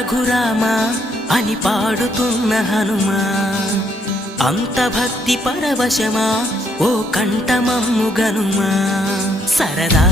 రఘురామా అని పాడుతున్న హనుమా, అంత భక్తి పరవశమా ఓ కంఠమమ్ము గనుమా. సరదా